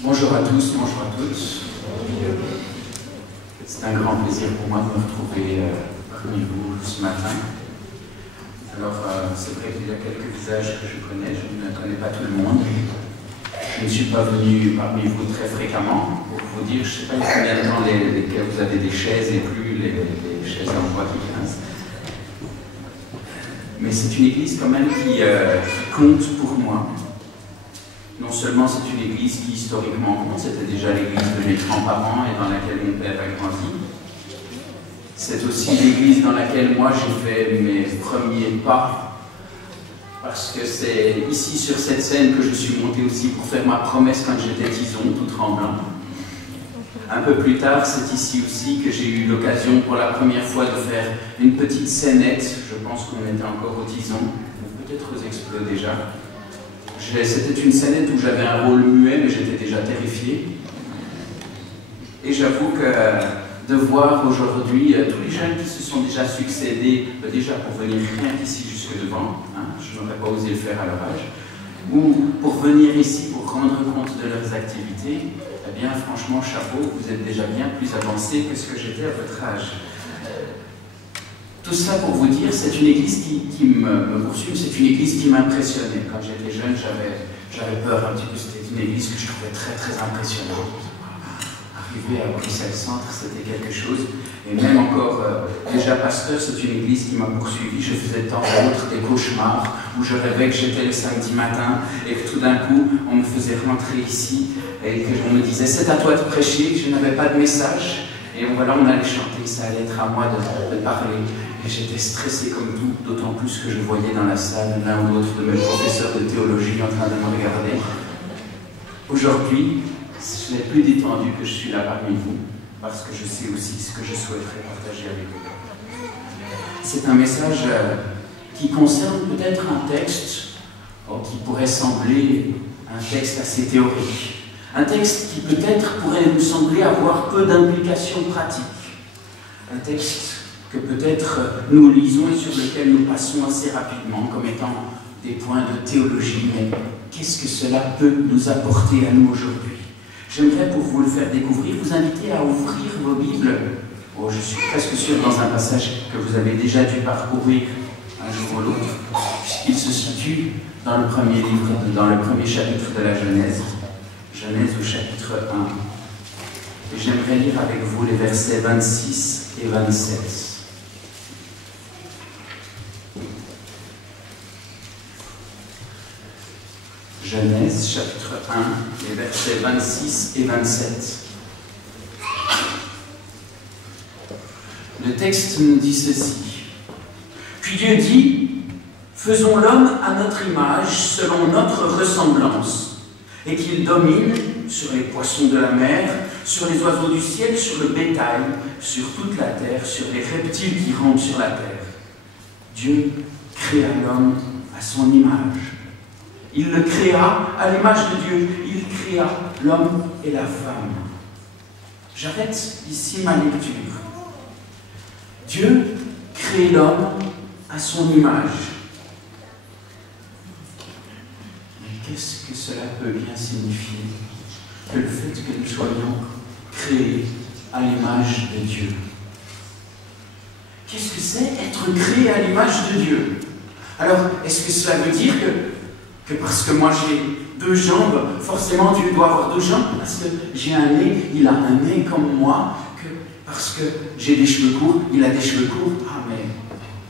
Bonjour à tous, bonjour à toutes. C'est un grand plaisir pour moi de me retrouver parmi vous ce matin. Alors, c'est vrai qu'il y a quelques visages que je connais, je ne connais pas tout le monde. Je ne suis pas venu parmi vous très fréquemment pour vous dire, je ne sais pas combien de temps lesquels vous avez des chaises et plus les chaises en bois qui grincent. Mais c'est une église quand même qui compte pour moi. Non seulement c'est une église qui historiquement compte, c'était déjà l'église de mes grands-parents et dans laquelle mon père a grandi. C'est aussi l'église dans laquelle moi j'ai fait mes premiers pas, parce que c'est ici sur cette scène que je suis monté aussi pour faire ma promesse quand j'étais tison, tout tremblant. Un peu plus tard, c'est ici aussi que j'ai eu l'occasion pour la première fois de faire une petite scénette. Je pense qu'on était encore au tison, ou peut-être aux explos déjà. C'était une scénette où j'avais un rôle muet, mais j'étais déjà terrifié. Et j'avoue que de voir aujourd'hui tous les jeunes qui se sont déjà succédés, déjà pour venir rien qu'ici jusque devant, hein, je n'aurais pas osé le faire à leur âge, ou pour venir ici pour rendre compte de leurs activités, eh bien franchement, chapeau, vous êtes déjà bien plus avancés que ce que j'étais à votre âge. Tout ça pour vous dire, c'est une église qui me poursuit, c'est une église qui m'impressionnait. Quand j'étais jeune, j'avais peur un petit peu, c'était une église que je trouvais très très impressionnante. Arriver à Bruxelles-Centre, c'était quelque chose. Et même encore, déjà pasteur, c'est une église qui m'a poursuivi. Je faisais de temps à autre des cauchemars où je rêvais que j'étais le samedi matin et que tout d'un coup, on me faisait rentrer ici et qu'on me disait « c'est à toi de prêcher », je n'avais pas de message. Et voilà, on allait chanter, ça allait être à moi de parler. Et j'étais stressé comme tout, d'autant plus que je voyais dans la salle l'un ou l'autre de mes professeurs de théologie en train de me regarder. Aujourd'hui, je n'ai plus détendu que je suis là parmi vous, parce que je sais aussi ce que je souhaiterais partager avec vous. C'est un message qui concerne peut-être un texte qui pourrait sembler un texte assez théorique. Un texte qui peut-être pourrait nous sembler avoir peu d'implications pratiques. Un texte que peut-être nous lisons et sur lequel nous passons assez rapidement comme étant des points de théologie. Mais qu'est-ce que cela peut nous apporter à nous aujourd'hui? J'aimerais, pour vous le faire découvrir, vous inviter à ouvrir vos Bibles. Oh, je suis presque sûr dans un passage que vous avez déjà dû parcourir un jour ou l'autre, puisqu'il se situe dans le premier livre, dans le premier chapitre de la Genèse. Genèse au chapitre 1. Et j'aimerais lire avec vous les versets 26 et 27. Genèse, chapitre 1, les versets 26 et 27. Le texte nous dit ceci. Puis Dieu dit, « Faisons l'homme à notre image, selon notre ressemblance, et qu'il domine sur les poissons de la mer, sur les oiseaux du ciel, sur le bétail, sur toute la terre, sur les reptiles qui rampent sur la terre. » Dieu créa l'homme à son image. Il le créa à l'image de Dieu. Il créa l'homme et la femme. J'arrête ici ma lecture. Dieu crée l'homme à son image. Mais qu'est-ce que cela peut bien signifier? Que le fait que nous soyons créés à l'image de Dieu. Qu'est-ce que c'est être créé à l'image de Dieu? Alors, est-ce que cela veut dire que parce que moi j'ai deux jambes, forcément Dieu doit avoir deux jambes? Parce que j'ai un nez, il a un nez comme moi? Que parce que j'ai des cheveux courts, il a des cheveux courts? Ah mais,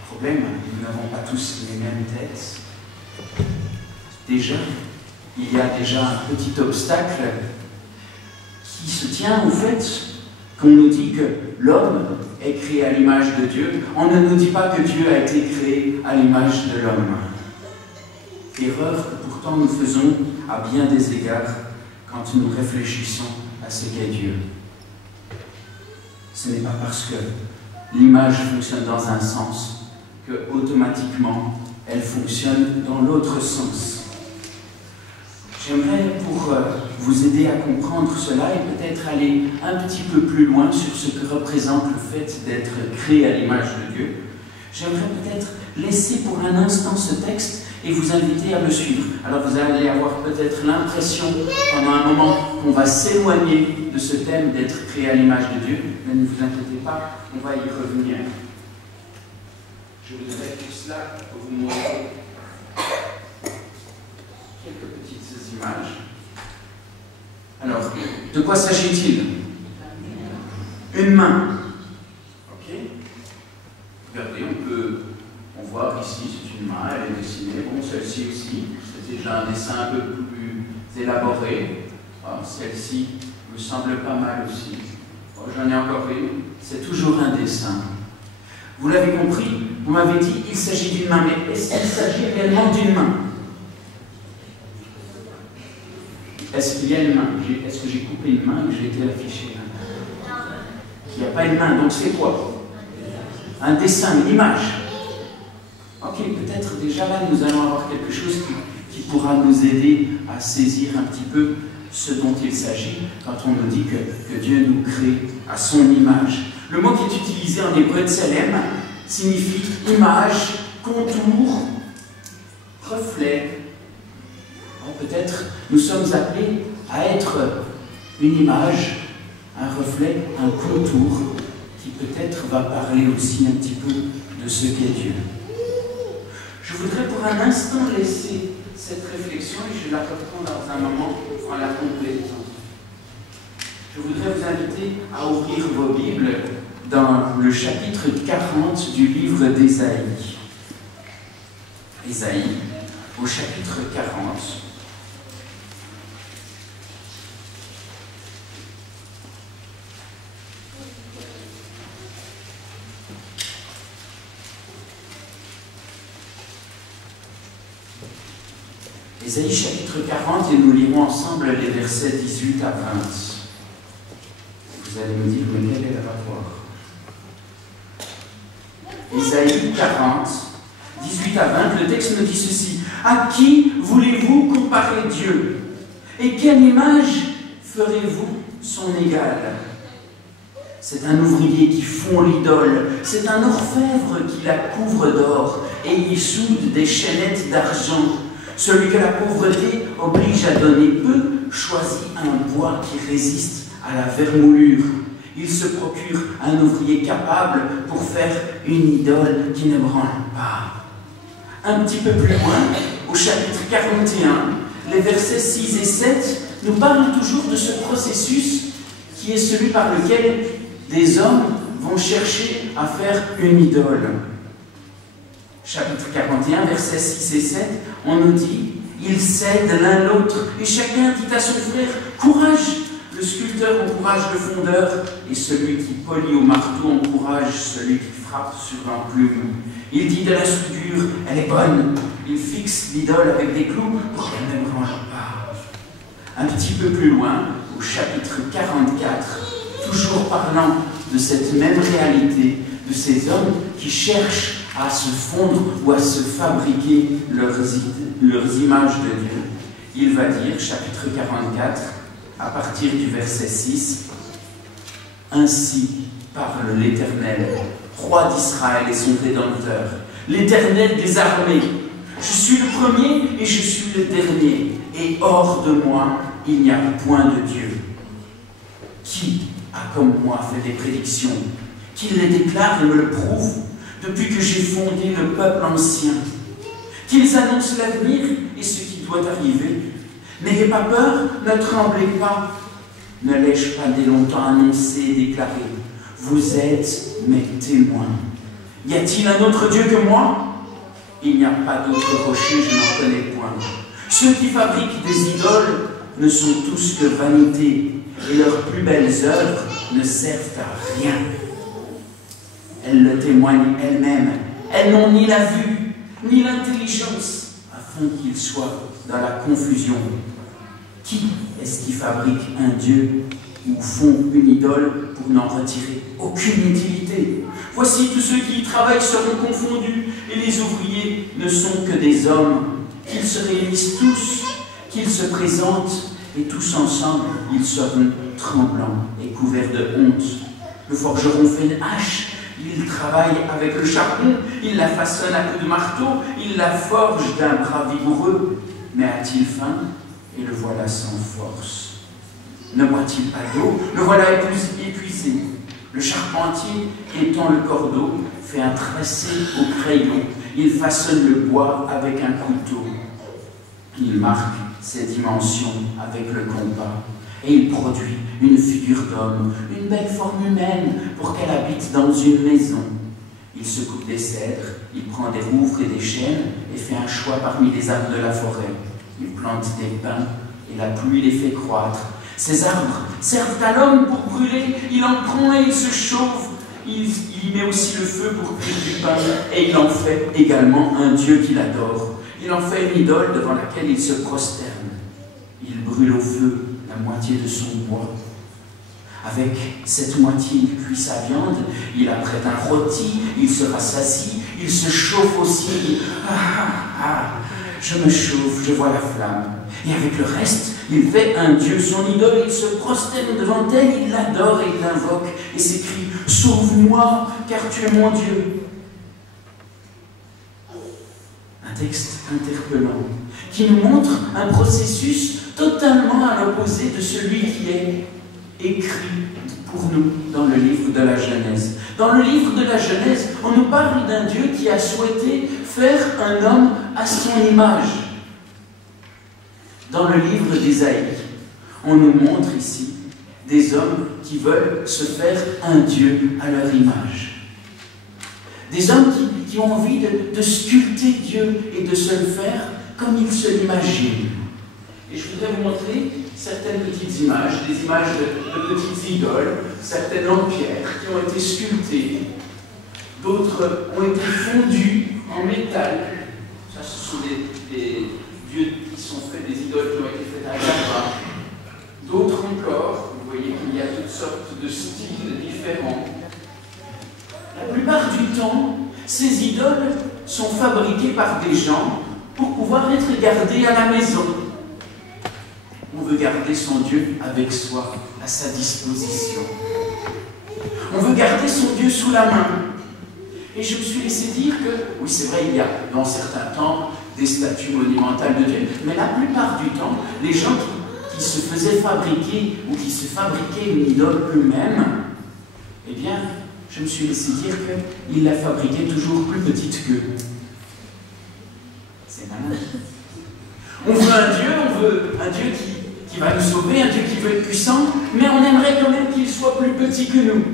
problème, nous n'avons pas tous les mêmes têtes. Déjà, il y a déjà un petit obstacle qui se tient au fait qu'on nous dit que l'homme est créé à l'image de Dieu. On ne nous dit pas que Dieu a été créé à l'image de l'homme. Erreur que pourtant nous faisons à bien des égards quand nous réfléchissons à ce qu'est Dieu. Ce n'est pas parce que l'image fonctionne dans un sens que automatiquement elle fonctionne dans l'autre sens. J'aimerais, pour vous aider à comprendre cela et peut-être aller un petit peu plus loin sur ce que représente le fait d'être créé à l'image de Dieu, J'aimerais peut-être laisser pour un instant ce texte et vous inviter à me suivre. Alors vous allez avoir peut-être l'impression pendant un moment qu'on va s'éloigner de ce thème d'être créé à l'image de Dieu, mais ne vous inquiétez pas, on va y revenir. Je voudrais tout cela vous montrer quelques petites images. Alors, de quoi s'agit-il? Une main. Ok? Regardez, on voit ici, c'est une main, elle est dessinée. Bon, celle-ci aussi, c'est déjà un dessin un peu plus élaboré. Oh, celle-ci me semble pas mal aussi. Oh, j'en ai encore une. C'est toujours un dessin. Vous l'avez compris, vous m'avez dit il s'agit d'une main, mais est-ce qu'il s'agit réellement d'une main? Est-ce qu'il y a une main? Est-ce que j'ai coupé une main ou j'ai été affiché là? Il n'y a pas une main, donc c'est quoi? Un dessin, une image. Ok, peut-être déjà là nous allons avoir quelque chose qui pourra nous aider à saisir un petit peu ce dont il s'agit quand on nous dit que Dieu nous crée à son image. Le mot qui est utilisé en hébreu tselem signifie image, contour, reflet. Peut-être nous sommes appelés à être une image, un reflet, un contour qui peut-être va parler aussi un petit peu de ce qu'est Dieu. Je voudrais pour un instant laisser cette réflexion et je la reprends dans un moment en la complétant. Je voudrais vous inviter à ouvrir vos Bibles dans le chapitre 40 du livre d'Ésaïe. Ésaïe, au chapitre 40. Ésaïe chapitre 40 et nous lirons ensemble les versets 18 à 20. Vous allez me dire, mais quel est le rapport? Ésaïe 40, 18 à 20, le texte nous dit ceci. À qui voulez-vous comparer Dieu? Et quelle image ferez-vous son égal? C'est un ouvrier qui fond l'idole, c'est un orfèvre qui la couvre d'or et y soude des chaînettes d'argent. Celui que la pauvreté oblige à donner peu choisit un bois qui résiste à la vermoulure. Il se procure un ouvrier capable pour faire une idole qui ne branle pas. Un petit peu plus loin, au chapitre 41, les versets 6 et 7 nous parlent toujours de ce processus qui est celui par lequel des hommes vont chercher à faire une idole. Chapitre 41, versets 6 et 7, on nous dit « Ils cèdent l'un l'autre, et chacun dit à son frère « Courage !» Le sculpteur encourage le fondeur, et celui qui polit au marteau encourage celui qui frappe sur l'enclume. Il dit de la soudure « Elle est bonne !» Il fixe l'idole avec des clous pour qu'elle ne branche pas. Un petit peu plus loin, au chapitre 44, toujours parlant de cette même réalité, de ces hommes qui cherchent à se fondre ou à se fabriquer leurs images de Dieu. Il va dire, chapitre 44, à partir du verset 6, « Ainsi parle l'Éternel, roi d'Israël et son Rédempteur, l'Éternel des armées. Je suis le premier et je suis le dernier, et hors de moi, il n'y a point de Dieu. Qui a comme moi fait des prédictions, qui les déclare et me le prouve, depuis que j'ai fondé le peuple ancien, qu'ils annoncent l'avenir et ce qui doit arriver. N'ayez pas peur, ne tremblez pas. Ne l'ai-je pas dès longtemps annoncé et déclaré? Vous êtes mes témoins. Y a-t-il un autre Dieu que moi? Il n'y a pas d'autre rocher, je n'en connais point. Ceux qui fabriquent des idoles ne sont tous que vanité, et leurs plus belles œuvres ne servent à rien. Elles le témoignent elles-mêmes. Elles n'ont ni la vue, ni l'intelligence, afin qu'ils soient dans la confusion. Qui est-ce qui fabrique un Dieu ou font une idole pour n'en retirer aucune utilité? Voici tous ceux qui y travaillent seront confondus, et les ouvriers ne sont que des hommes. Qu'ils se réunissent tous, qu'ils se présentent, et tous ensemble, ils seront tremblants et couverts de honte. Le forgeron fait une hache, Il travaille avec le charbon, il la façonne à coups de marteau, il la forge d'un bras vigoureux. Mais a-t-il faim? Et le voilà sans force. Ne boit-il pas d'eau? Le voilà épuisé. Le charpentier, étend le cordeau, fait un tracé au crayon. Il façonne le bois avec un couteau. Il marque ses dimensions avec le compas. Et il produit une figure d'homme, une belle forme humaine pour qu'elle habite dans une maison. Il se coupe des cèdres, il prend des rouvres et des chênes et fait un choix parmi les arbres de la forêt. Il plante des pins et la pluie les fait croître. Ces arbres servent à l'homme pour brûler, il en prend et il se chauffe. Il y met aussi le feu pour cuire du pain et il en fait également un dieu qu'il adore. Il en fait une idole devant laquelle il se prosterne. Il brûle au feu la moitié de son bois. Avec cette moitié, il cuit sa viande, il apprête un rôti, il se rassasie, il se chauffe aussi. Je me chauffe, je vois la flamme. Et avec le reste, il fait un dieu, son idole, il se prosterne devant elle, il l'adore et il l'invoque et s'écrie « Sauve-moi, car tu es mon Dieu ». Un texte interpellant qui nous montre un processus totalement à l'opposé de celui qui est écrit pour nous dans le livre de la Genèse. Dans le livre de la Genèse, on nous parle d'un Dieu qui a souhaité faire un homme à son image. Dans le livre d'Ésaïe, on nous montre ici des hommes qui veulent se faire un Dieu à leur image. Des hommes qui ont envie de sculpter Dieu et de se le faire comme ils se l'imaginent. Et je voudrais vous montrer certaines petites images, des images de petites idoles, certaines en pierre qui ont été sculptées, d'autres ont été fondues en métal. Ça, ce sont des dieux qui sont faits, des idoles qui ont été faites à Java. D'autres encore, vous voyez qu'il y a toutes sortes de styles différents. La plupart du temps, ces idoles sont fabriquées par des gens pour pouvoir être gardées à la maison. On veut garder son Dieu avec soi, à sa disposition. On veut garder son Dieu sous la main. Et je me suis laissé dire que, oui c'est vrai, il y a dans certains temps des statues monumentales de Dieu, mais la plupart du temps, les gens qui se faisaient fabriquer ou qui se fabriquaient une idole eux-mêmes, eh bien, je me suis laissé dire qu'ils la fabriquaient toujours plus petite qu'eux. C'est malin. On veut un Dieu qui va nous sauver, un Dieu qui veut être puissant, mais on aimerait quand même qu'il soit plus petit que nous.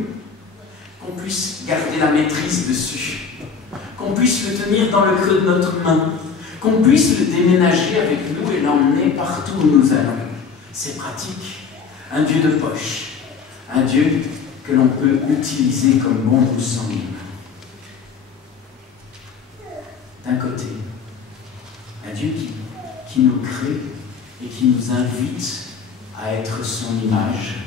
Qu'on puisse garder la maîtrise dessus, qu'on puisse le tenir dans le creux de notre main, qu'on puisse le déménager avec nous et l'emmener partout où nous allons. C'est pratique. Un Dieu de poche, un Dieu que l'on peut utiliser comme bon nous semble. D'un côté, un Dieu qui nous crée et qui nous invite à être son image.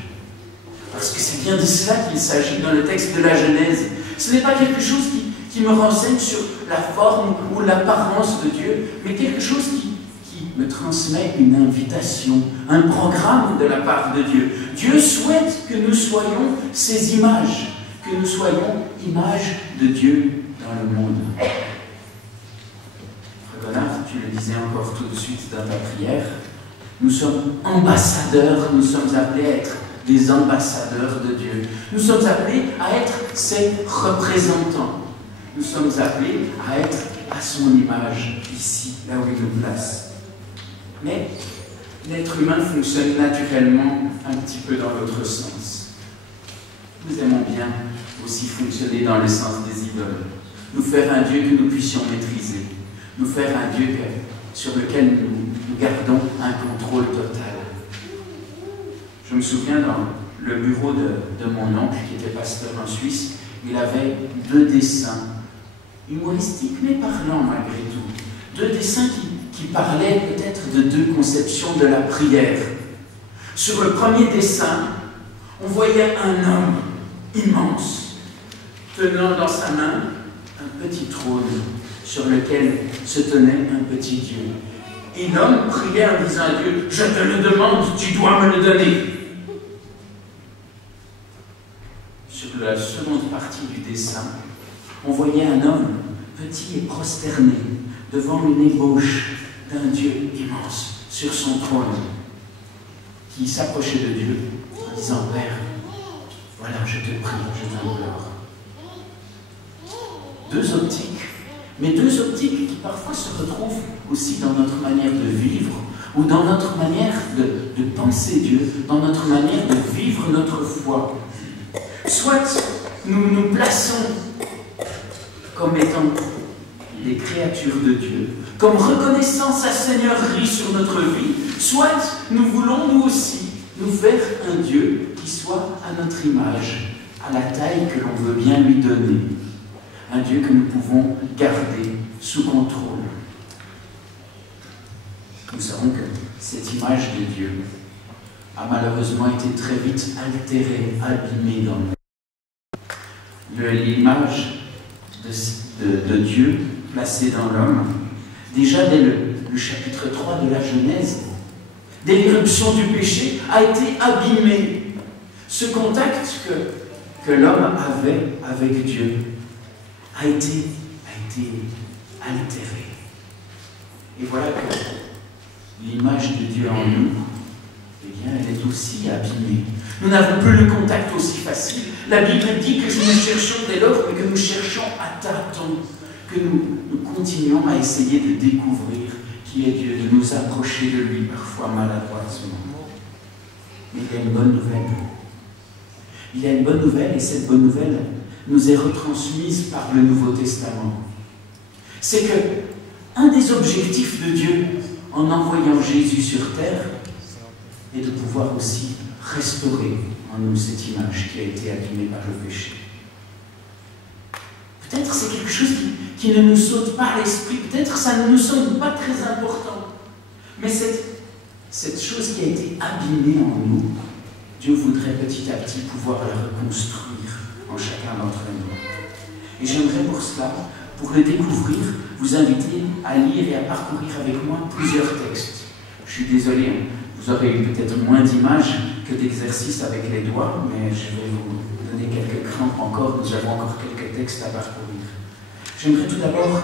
Parce que c'est bien de cela qu'il s'agit dans le texte de la Genèse. Ce n'est pas quelque chose qui me renseigne sur la forme ou l'apparence de Dieu, mais quelque chose qui me transmet une invitation, un programme de la part de Dieu. Dieu souhaite que nous soyons ses images, que nous soyons images de Dieu dans le monde. Frère Bernard, tu le disais encore tout de suite dans ta prière, nous sommes ambassadeurs, nous sommes appelés à être des ambassadeurs de Dieu. Nous sommes appelés à être ses représentants. Nous sommes appelés à être à son image, ici, là où il nous place. Mais l'être humain fonctionne naturellement un petit peu dans l'autre sens. Nous aimons bien aussi fonctionner dans le sens des idoles. Nous faire un Dieu que nous puissions maîtriser. Nous faire un Dieu sur lequel nous gardons un contrôle total. Je me souviens dans le bureau de mon oncle, qui était pasteur en Suisse, il avait 2 dessins, humoristiques mais parlants malgré tout. 2 dessins qui parlaient peut-être de 2 conceptions de la prière. Sur le premier dessin, on voyait un homme immense, tenant dans sa main un petit trône sur lequel se tenait un petit Dieu. Et l'homme priait en disant à Dieu, « Je te le demande, tu dois me le donner. » Sur de la seconde partie du dessin, on voyait un homme petit et prosterné devant une ébauche d'un Dieu immense sur son trône, qui s'approchait de Dieu en disant « Père, voilà, je te prie, je t'implore. » Deux optiques, mais deux optiques qui parfois se retrouvent aussi dans notre manière de vivre ou dans notre manière de penser Dieu, dans notre manière de vivre notre foi. Soit nous nous plaçons comme étant des créatures de Dieu, comme reconnaissant sa seigneurie sur notre vie, soit nous voulons nous aussi nous faire un Dieu qui soit à notre image, à la taille que l'on veut bien lui donner. Un Dieu que nous pouvons garder sous contrôle. Nous savons que cette image de Dieu a malheureusement été très vite altérée, abîmée dans le monde. L'image de Dieu placée dans l'homme, déjà dès le chapitre 3 de la Genèse, dès l'irruption du péché, a été abîmée. Ce contact que l'homme avait avec Dieu a été altéré. Et voilà que l'image de Dieu en nous, eh bien, elle est aussi abîmée. Nous n'avons plus le contact aussi facile. La Bible dit que nous cherchons dès lors, mais que nous cherchons à tâtons, que nous continuons à essayer de découvrir qui est Dieu, de nous approcher de lui, parfois maladroitement. Mais il y a une bonne nouvelle. Il y a une bonne nouvelle, et cette bonne nouvelle nous est retransmise par le Nouveau Testament. C'est que un des objectifs de Dieu en envoyant Jésus sur terre est de pouvoir aussi restaurer en nous cette image qui a été abîmée par le péché. Peut-être c'est quelque chose qui ne nous saute pas à l'esprit, peut-être ça ne nous semble pas très important, mais cette chose qui a été abîmée en nous, Dieu voudrait petit à petit pouvoir la reconstruire en chacun d'entre nous. Et j'aimerais pour cela, pour le découvrir, vous inviter à lire et à parcourir avec moi plusieurs textes. Je suis désolé, vous aurez eu peut-être moins d'images que d'exercices avec les doigts, mais je vais vous donner quelques crampes encore, nous avons encore quelques textes à parcourir. J'aimerais tout d'abord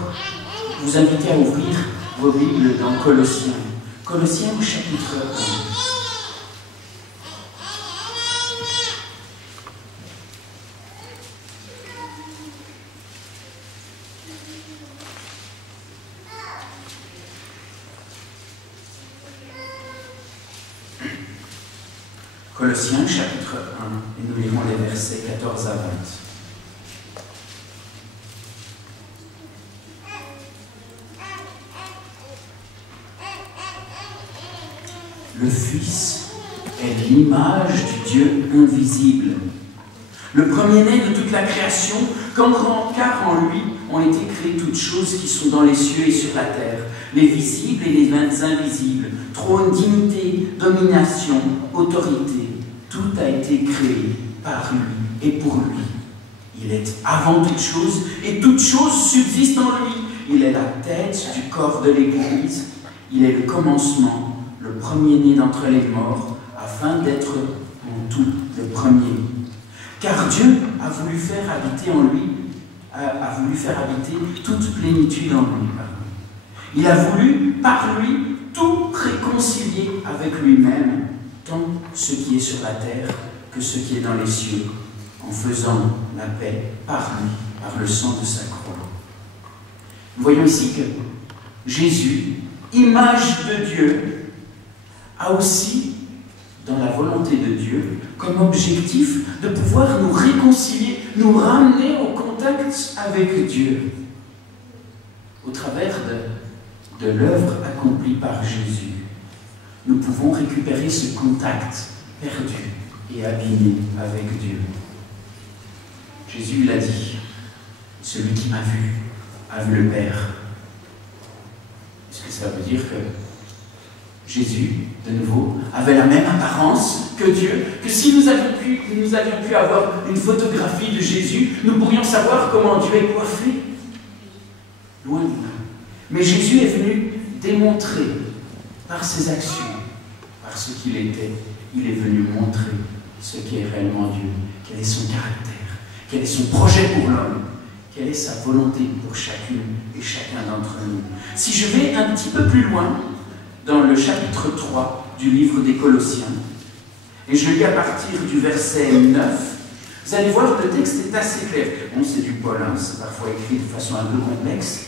vous inviter à ouvrir vos Bibles dans Colossiens. Colossiens au chapitre 1. Colossiens chapitre 1, et nous lirons les versets 14 à 20. Le Fils est l'image du Dieu invisible, le premier-né de toute la création, car en lui ont été créées toutes choses qui sont dans les cieux et sur la terre, les visibles et les invisibles, trône, dignité, domination, autorité. Tout a été créé par lui et pour lui. Il est avant toute chose et toute chose subsiste en lui. Il est la tête du corps de l'Église. Il est le commencement, le premier-né d'entre les morts, afin d'être en tout le premier. Car Dieu a voulu faire habiter en lui, a voulu faire habiter toute plénitude en lui. Il a voulu, par lui, tout réconcilier avec lui-même, tant ce qui est sur la terre que ce qui est dans les cieux, en faisant la paix par lui, par le sang de sa croix. Nous voyons ici que Jésus, image de Dieu, a aussi, dans la volonté de Dieu, comme objectif de pouvoir nous réconcilier, nous ramener au contact avec Dieu, au travers de l'œuvre accomplie par Jésus. Nous pouvons récupérer ce contact perdu et abîmé avec Dieu. Jésus l'a dit, celui qui m'a vu a vu le Père. Est-ce que ça veut dire que Jésus, de nouveau, avait la même apparence que Dieu, que si nous avions pu avoir une photographie de Jésus, nous pourrions savoir comment Dieu est coiffé? Loin de là. Mais Jésus est venu démontrer par ses actions, par ce qu'il était, il est venu montrer ce qui est réellement Dieu, quel est son caractère, Quel est son projet pour l'homme? Quelle est sa volonté pour chacune et chacun d'entre nous? Si je vais un petit peu plus loin, dans le chapitre 3 du livre des Colossiens, et je lis à partir du verset 9, vous allez voir que le texte est assez clair. Bon, c'est du Paul, hein, c'est parfois écrit de façon un peu complexe,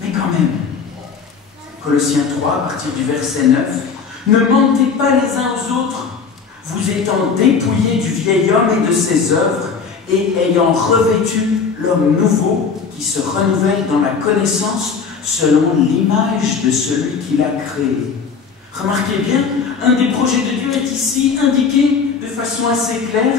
mais quand même. Colossiens 3, à partir du verset 9, « Ne mentez pas les uns aux autres, vous étant dépouillés du vieil homme et de ses œuvres, et ayant revêtu l'homme nouveau qui se renouvelle dans la connaissance selon l'image de celui qui l'a créé. » Remarquez bien, un des projets de Dieu est ici indiqué de façon assez claire.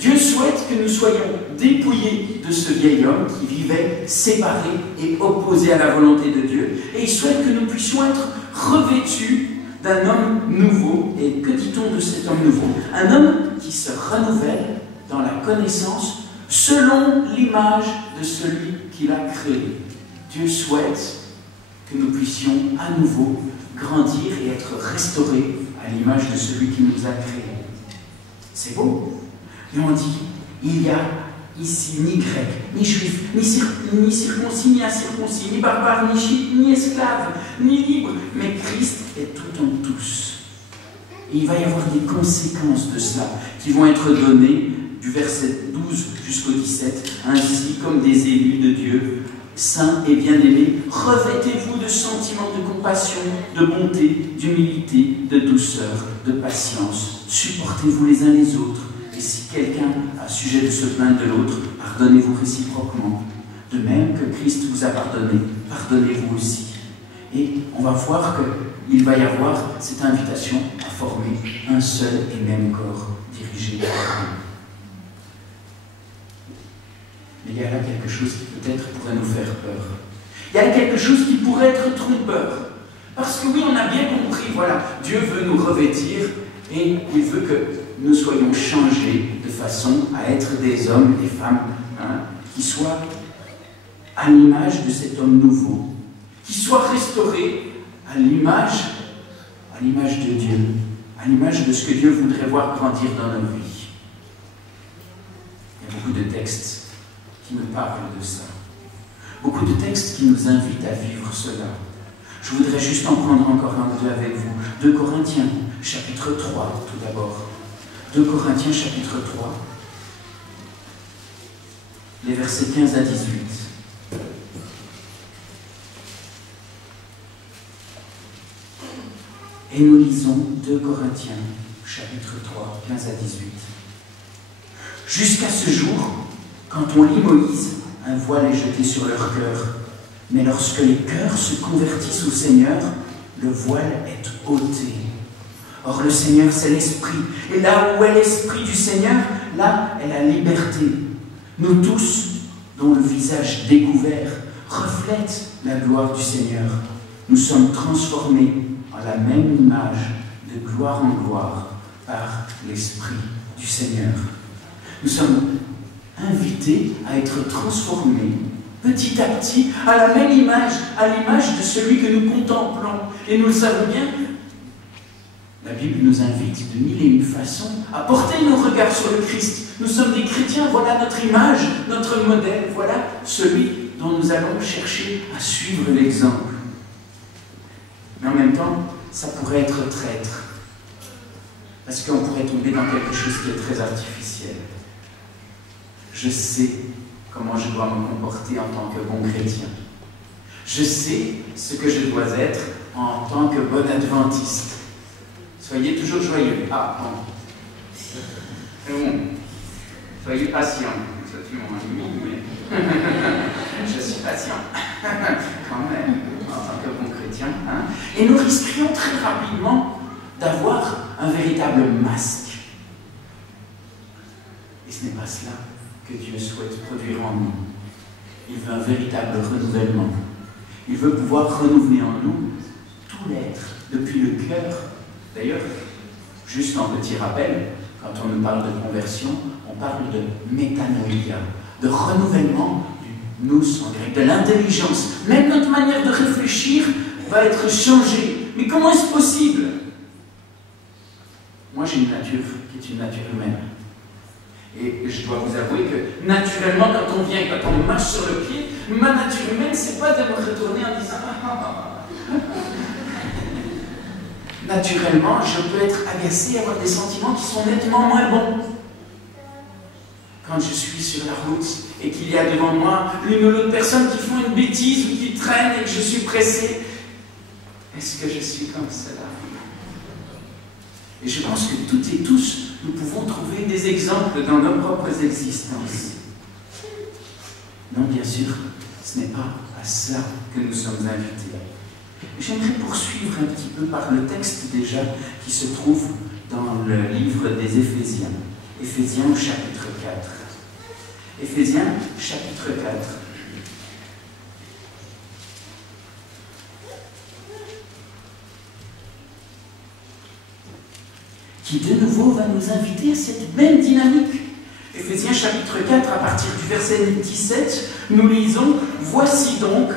Dieu souhaite que nous soyons dépouillés de ce vieil homme qui vivait séparé et opposé à la volonté de Dieu. Et il souhaite que nous puissions être revêtus d'un homme nouveau. Et que dit-on de cet homme nouveau? Un homme qui se renouvelle dans la connaissance selon l'image de celui qui l'a créé. Dieu souhaite que nous puissions à nouveau grandir et être restaurés à l'image de celui qui nous a créés. C'est beau. Et on dit, il y a ici ni grec, ni juif, ni circoncis, ni incirconcis, ni barbare, ni chiite, ni esclave, ni libre, mais Christ est tout en tous. Et il va y avoir des conséquences de cela qui vont être données du verset 12 jusqu'au 17, ainsi comme des élus de Dieu, saints et bien-aimés, revêtez-vous de sentiments de compassion, de bonté, d'humilité, de douceur, de patience, supportez-vous les uns les autres. Et si quelqu'un a sujet de se plaindre de l'autre, pardonnez-vous réciproquement. De même que Christ vous a pardonné, pardonnez-vous aussi. Et on va voir qu'il va y avoir cette invitation à former un seul et même corps dirigé par Dieu. Mais il y a là quelque chose qui peut-être pourrait nous faire peur. Il y a quelque chose qui pourrait être trompeur. Parce que oui, on a bien compris, voilà, Dieu veut nous revêtir et il veut que nous soyons changés de façon à être des hommes et des femmes qui soient à l'image de cet homme nouveau, qui soient restaurés à l'image de Dieu, à l'image de ce que Dieu voudrait voir grandir dans nos vies. Il y a beaucoup de textes qui nous parlent de ça. Beaucoup de textes qui nous invitent à vivre cela. Je voudrais juste en prendre encore un ou deux avec vous. 2 Corinthiens, chapitre 3, tout d'abord. 2 Corinthiens, chapitre 3, les versets 15 à 18. Et nous lisons 2 Corinthiens, chapitre 3, 15 à 18. Jusqu'à ce jour, quand on lit Moïse, un voile est jeté sur leur cœur. Mais lorsque les cœurs se convertissent au Seigneur, le voile est ôté. Or, le Seigneur, c'est l'Esprit. Et là où est l'Esprit du Seigneur, là est la liberté. Nous tous, dont le visage découvert reflète la gloire du Seigneur, nous sommes transformés en la même image, de gloire en gloire, par l'Esprit du Seigneur. Nous sommes invités à être transformés petit à petit à la même image, à l'image de celui que nous contemplons. Et nous le savons bien, la Bible nous invite de mille et une façons à porter nos regards sur le Christ. Nous sommes des chrétiens, voilà notre image, notre modèle, voilà celui dont nous allons chercher à suivre l'exemple. Mais en même temps, ça pourrait être traître, parce qu'on pourrait tomber dans quelque chose qui est très artificiel. Je sais comment je dois me comporter en tant que bon chrétien. Je sais ce que je dois être en tant que bon adventiste. Soyez toujours joyeux. Ah, bon. Bon. Soyez patient. Ça, tu m'en as mis, mais je suis patient. Quand même, en tant que bon chrétien. Hein? Et nous risquerions très rapidement d'avoir un véritable masque. Et ce n'est pas cela que Dieu souhaite produire en nous. Il veut un véritable renouvellement. Il veut pouvoir renouveler en nous tout l'être, depuis le cœur. D'ailleurs, juste en petit rappel, quand on nous parle de conversion, on parle de métanoïa, de renouvellement du nous en grec, de l'intelligence. Même notre manière de réfléchir va être changée. Mais comment est-ce possible? Moi, j'ai une nature qui est une nature humaine. Et je dois vous avouer que, naturellement, quand on vient, quand on marche sur le pied, ma nature humaine, c'est pas de me retourner en disant naturellement, je peux être agacé, avoir des sentiments qui sont nettement moins bons. Quand je suis sur la route et qu'il y a devant moi l'une ou l'autre personne qui font une bêtise ou qui traîne et que je suis pressé, est-ce que je suis comme cela? Et je pense que toutes et tous, nous pouvons trouver des exemples dans nos propres existences. Non, bien sûr, ce n'est pas à cela que nous sommes invités. J'aimerais poursuivre un petit peu par le texte déjà qui se trouve dans le livre des Éphésiens. Éphésiens au chapitre 4. Éphésiens chapitre 4. Qui de nouveau va nous inviter à cette même dynamique. Éphésiens chapitre 4, à partir du verset 17, nous lisons « Voici donc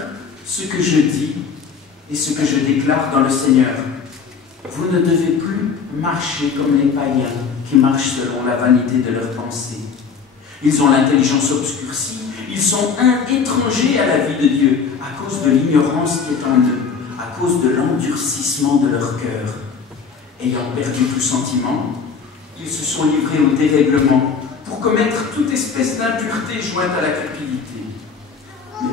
ce que je dis et ce que je déclare dans le Seigneur. Vous ne devez plus marcher comme les païens qui marchent selon la vanité de leurs pensées. Ils ont l'intelligence obscurcie, ils sont étrangers à la vie de Dieu à cause de l'ignorance qui est en eux, à cause de l'endurcissement de leur cœur. Ayant perdu tout sentiment, ils se sont livrés au dérèglement pour commettre toute espèce d'impureté jointe à la cupidité. Mais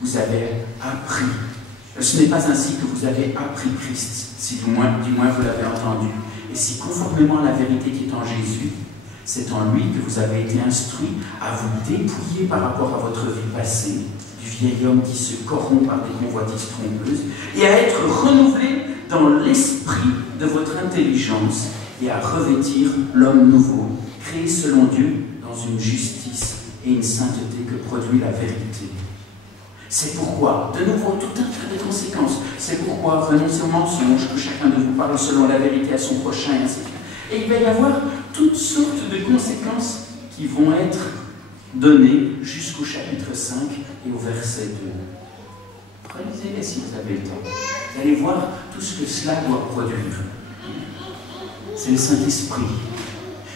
vous avez appris. Ce n'est pas ainsi que vous avez appris Christ, si du moins vous l'avez entendu. Et si conformément à la vérité qui est en Jésus, c'est en lui que vous avez été instruits à vous dépouiller par rapport à votre vie passée, du vieil homme qui se corrompt par des convoitises trompeuses, et à être renouvelé dans l'esprit de votre intelligence et à revêtir l'homme nouveau, créé selon Dieu dans une justice et une sainteté que produit la vérité. C'est pourquoi, de nouveau, tout un tas de conséquences. C'est pourquoi renoncer au mensonge, que chacun de vous parle selon la vérité à son prochain, et ainsi de suite. Et il va y avoir toutes sortes de conséquences qui vont être données jusqu'au chapitre 5 et au verset 2. Relisez-les si vous avez le temps. Vous allez voir tout ce que cela doit produire. C'est le Saint-Esprit.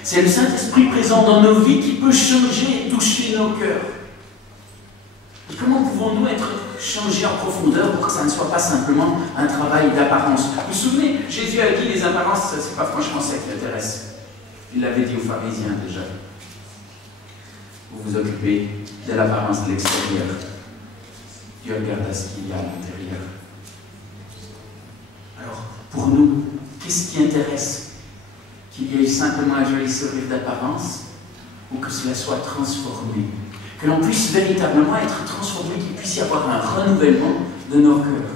C'est le Saint-Esprit présent dans nos vies qui peut changer et toucher nos cœurs. Et comment pouvons-nous être changés en profondeur pour que ça ne soit pas simplement un travail d'apparence? Vous vous souvenez, Jésus a dit les apparences, ce n'est pas franchement ça qui m'intéresse. Il l'avait dit aux pharisiens déjà. Vous vous occupez de l'apparence de l'extérieur. Dieu regarde à ce qu'il y a à l'intérieur. Alors, pour nous, qu'est-ce qui intéresse? Qu'il y ait simplement un joli sourire d'apparence ou que cela soit transformé? Que l'on puisse véritablement être transformé, qu'il puisse y avoir un renouvellement de nos cœurs.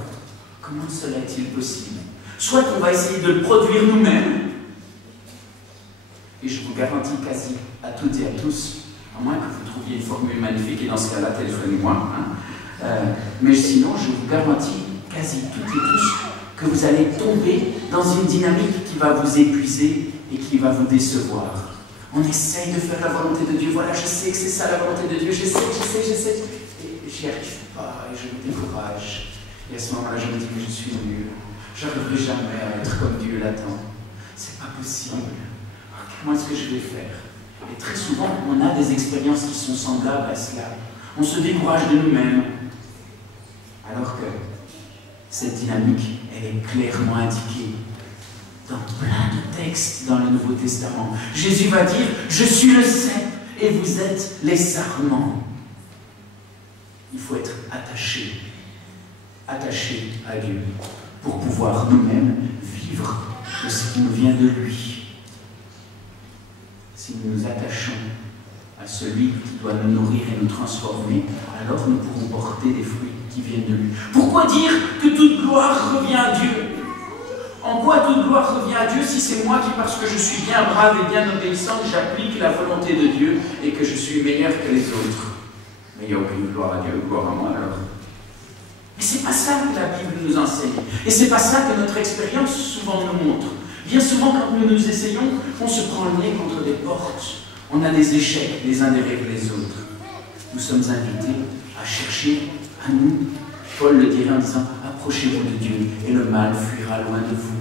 Comment cela est-il possible? Soit on va essayer de le produire nous-mêmes, et je vous garantis quasi à toutes et à tous, à moins que vous trouviez une formule magnifique, et dans ce cas-là, téléphonez-moi, mais sinon, je vous garantis quasi toutes et tous que vous allez tomber dans une dynamique qui va vous épuiser et qui va vous décevoir. On essaye de faire la volonté de Dieu. Voilà, je sais que c'est ça la volonté de Dieu. J'essaie. Et j'y arrive pas et je me décourage. Et à ce moment-là, je me dis que je suis nul. Je n'arriverai jamais à être comme Dieu l'attend. C'est pas possible. Comment est-ce que je vais faire? Et très souvent, on a des expériences qui sont semblables à cela. On se décourage de nous-mêmes. Alors que cette dynamique, elle est clairement indiquée dans plein de textes dans le Nouveau Testament. Jésus va dire « Je suis le cep et vous êtes les sarments ». Il faut être attaché à Dieu pour pouvoir nous-mêmes vivre de ce qui nous vient de lui. Si nous nous attachons à celui qui doit nous nourrir et nous transformer, alors nous pourrons porter des fruits qui viennent de lui. Pourquoi dire que toute gloire revient à Dieu? En quoi toute gloire revient à Dieu si c'est moi qui, parce que je suis bien brave et bien obéissant, j'applique la volonté de Dieu et que je suis meilleur que les autres? Mais il n'y a aucune gloire à Dieu, gloire à moi alors. Mais c'est pas ça que la Bible nous enseigne. Et c'est pas ça que notre expérience souvent nous montre. Bien souvent, quand nous nous essayons, on se prend le nez contre des portes. On a des échecs les uns derrière les autres. Nous sommes invités à chercher à nous. Paul le dirait en disant « Approchez-vous de Dieu et le mal fuira loin de vous. »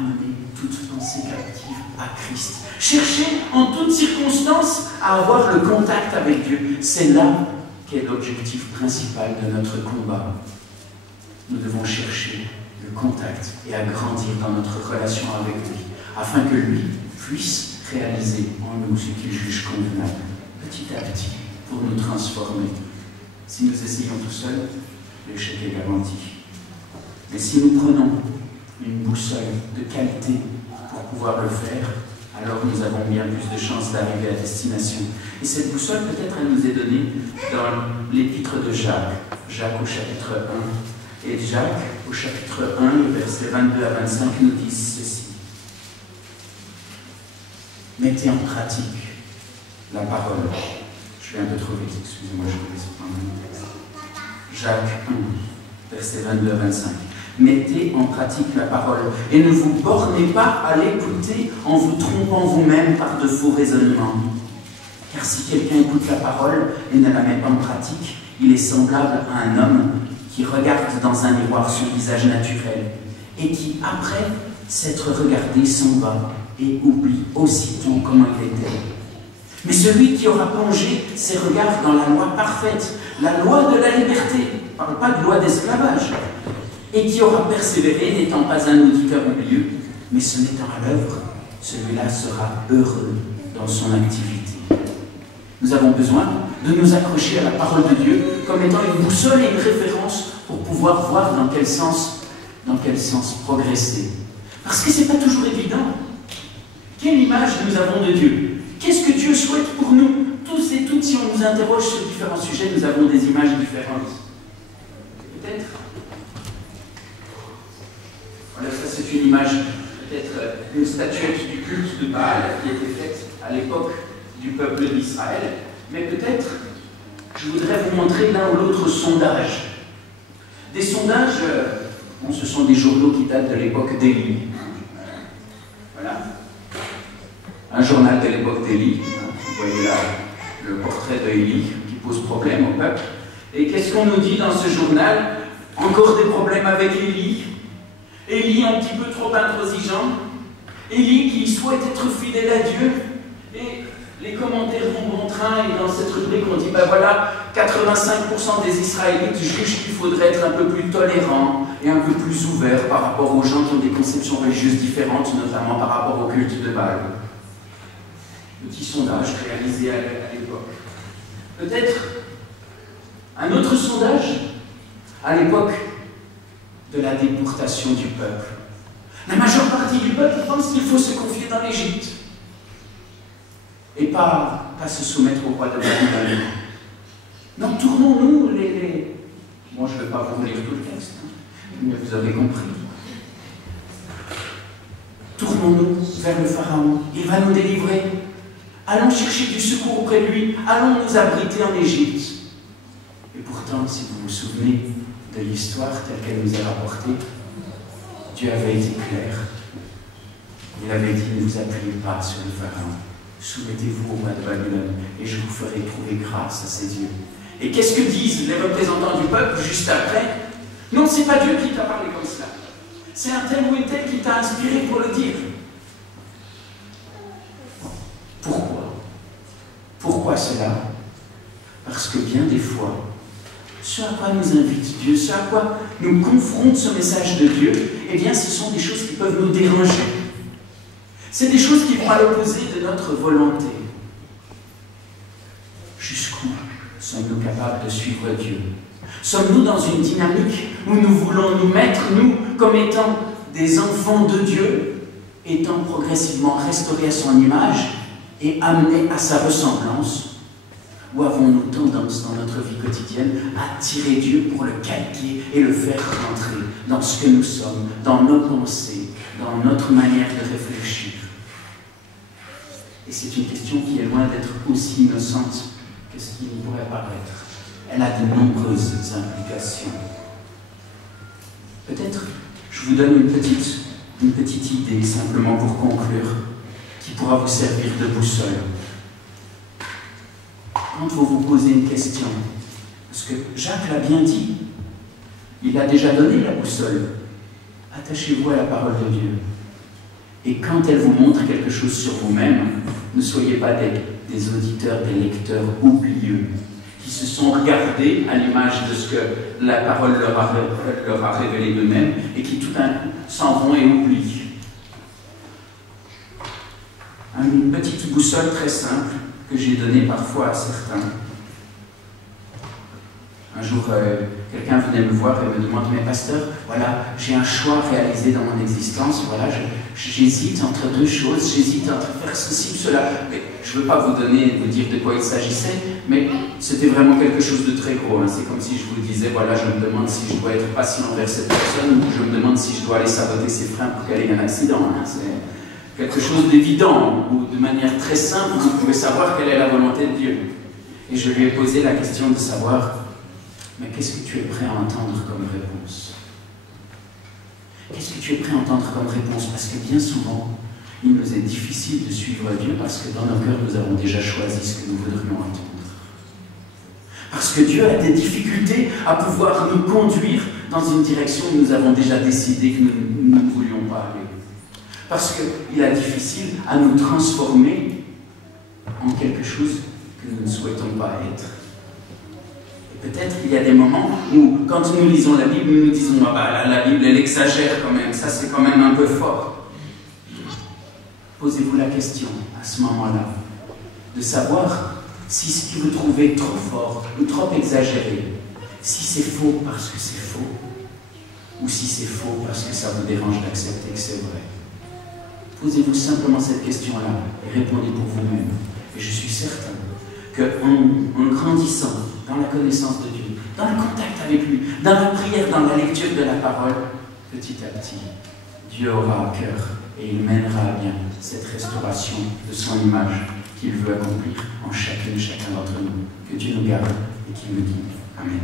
amener toute pensée captive à Christ. Chercher en toutes circonstances à avoir le contact avec Dieu. C'est là qu'est l'objectif principal de notre combat. Nous devons chercher le contact et à grandir dans notre relation avec lui, afin que lui puisse réaliser en nous ce qu'il juge convenable, petit à petit, pour nous transformer. Si nous essayons tout seuls, l'échec est garanti. Mais si nous prenons une boussole de qualité pour pouvoir le faire, alors nous avons bien plus de chances d'arriver à destination. Et cette boussole, peut-être, elle nous est donnée dans l'épître de Jacques. Jacques au chapitre 1. Et Jacques, au chapitre 1, les versets 22 à 25, nous disent ceci. Mettez en pratique la parole. Je vais un peu trop vite, excusez-moi, je vais prendre mon texte. Jacques 1, versets 22 à 25. Mettez en pratique la parole et ne vous bornez pas à l'écouter en vous trompant vous-même par de faux raisonnements. Car si quelqu'un écoute la parole et ne la met pas en pratique, il est semblable à un homme qui regarde dans un miroir son visage naturel et qui, après s'être regardé, s'en va et oublie aussitôt comment il était. Mais celui qui aura plongé ses regards dans la loi parfaite, la loi de la liberté, je ne parle pas de loi d'esclavage, et qui aura persévéré, n'étant pas un auditeur oublieux, mais se mettant à l'œuvre, celui-là sera heureux dans son activité. Nous avons besoin de nous accrocher à la parole de Dieu comme étant une boussole et une référence pour pouvoir voir dans quel sens progresser. Parce que ce n'est pas toujours évident. Quelle image nous avons de Dieu? Qu'est-ce que Dieu souhaite pour nous? Tous et toutes, si on nous interroge sur différents sujets, nous avons des images différentes. Peut-être. Voilà, ça c'est une image, peut-être une statuette du culte de Baal qui a été faite à l'époque du peuple d'Israël. Mais peut-être, je voudrais vous montrer l'un ou l'autre sondage. Des sondages, bon, ce sont des journaux qui datent de l'époque d'Élie. Voilà. Un journal de l'époque d'Élie. Vous voyez là le portrait d'Élie qui pose problème au peuple. Et qu'est-ce qu'on nous dit dans ce journal? Encore des problèmes avec Élie. Élie un petit peu trop intransigeant. Élie qui souhaite être fidèle à Dieu. Et les commentaires vont bon train. Et dans cette rubrique, on dit, ben voilà, 85% des Israélites jugent qu'il faudrait être un peu plus tolérant et un peu plus ouvert par rapport aux gens qui ont des conceptions religieuses différentes, notamment par rapport au culte de Baal. Petit sondage réalisé à l'époque. Peut-être un autre sondage à l'époque de la déportation du peuple. La majeure partie du peuple pense qu'il faut se confier dans l'Égypte et pas se soumettre au roi de Babylone. Donc tournons-nous Bon, je ne vais pas vous lire tout le texte, hein, mais vous avez compris. Tournons-nous vers le Pharaon, il va nous délivrer. Allons chercher du secours auprès de lui, allons nous abriter en Égypte. Et pourtant, si vous vous souvenez de l'histoire telle qu'elle nous est rapportée, Dieu avait été clair. Il avait dit, ne vous appuyez pas sur le Pharaon. Soumettez-vous au roi de Babylone et je vous ferai trouver grâce à ses yeux. Et qu'est-ce que disent les représentants du peuple juste après? Non, c'est pas Dieu qui t'a parlé comme cela. C'est un tel ou un tel qui t'a inspiré pour le dire. Pourquoi? Pourquoi cela? Parce que bien des fois, ce à quoi nous invite Dieu, ce à quoi nous confronte ce message de Dieu, eh bien ce sont des choses qui peuvent nous déranger. C'est des choses qui vont à l'opposé de notre volonté. Jusqu'où sommes-nous capables de suivre Dieu? Sommes-nous dans une dynamique où nous voulons nous mettre, nous, comme étant des enfants de Dieu, étant progressivement restaurés à son image et amenés à sa ressemblance? Ou avons-nous tendance dans notre vie quotidienne à tirer Dieu pour le calquer et le faire rentrer dans ce que nous sommes, dans nos pensées, dans notre manière de réfléchir? Et c'est une question qui est loin d'être aussi innocente que ce qui nous pourrait paraître. Elle a de nombreuses implications. Peut-être, je vous donne une petite idée, simplement pour conclure, qui pourra vous servir de boussole. Quand vous vous posez une question, parce que Jacques l'a bien dit, il a déjà donné la boussole. Attachez-vous à la parole de Dieu. Et quand elle vous montre quelque chose sur vous-même, ne soyez pas des auditeurs, des lecteurs oublieux, qui se sont regardés à l'image de ce que la parole leur a révélé d'eux-mêmes, et qui tout d'un coup s'en vont et oublient. Une petite boussole très simple que j'ai donnée parfois à certains. Un jour, quelqu'un venait me voir et me demande « Mais pasteur, voilà, j'ai un choix réalisé dans mon existence, voilà, j'hésite entre deux choses, j'hésite entre faire ceci ou cela. » Mais je ne veux pas vous dire de quoi il s'agissait, mais c'était vraiment quelque chose de très gros. Hein. C'est comme si je vous disais « Voilà, je me demande si je dois être patient envers cette personne ou je me demande si je dois aller saboter ses freins pour qu'elle ait un accident. Hein. » C'est quelque chose d'évident, ou de manière très simple, vous pouvez savoir quelle est la volonté de Dieu. Et je lui ai posé la question de savoir « Mais qu'est-ce que tu es prêt à entendre comme réponse? Qu'est-ce que tu es prêt à entendre comme réponse? » Parce que bien souvent, il nous est difficile de suivre Dieu parce que dans nos cœurs, nous avons déjà choisi ce que nous voudrions entendre. Parce que Dieu a des difficultés à pouvoir nous conduire dans une direction où nous avons déjà décidé que nous ne voulions pas aller. Parce qu'il est difficile à nous transformer en quelque chose que nous ne souhaitons pas être. Peut-être qu'il y a des moments où, quand nous lisons la Bible, nous nous disons « Ah bah, la Bible, elle exagère quand même, ça c'est quand même un peu fort. » Posez-vous la question, à ce moment-là, de savoir si ce que vous trouvez trop fort ou trop exagéré, si c'est faux parce que c'est faux, ou si c'est faux parce que ça vous dérange d'accepter que c'est vrai. Posez-vous simplement cette question-là et répondez pour vous-même. Et je suis certain qu'en grandissant dans la connaissance de Dieu, dans le contact avec lui, dans la prière, dans la lecture de la parole, petit à petit, Dieu aura à cœur et il mènera à bien cette restauration de son image qu'il veut accomplir en chacun d'entre nous. Que Dieu nous garde et qu'il nous guide. Amen.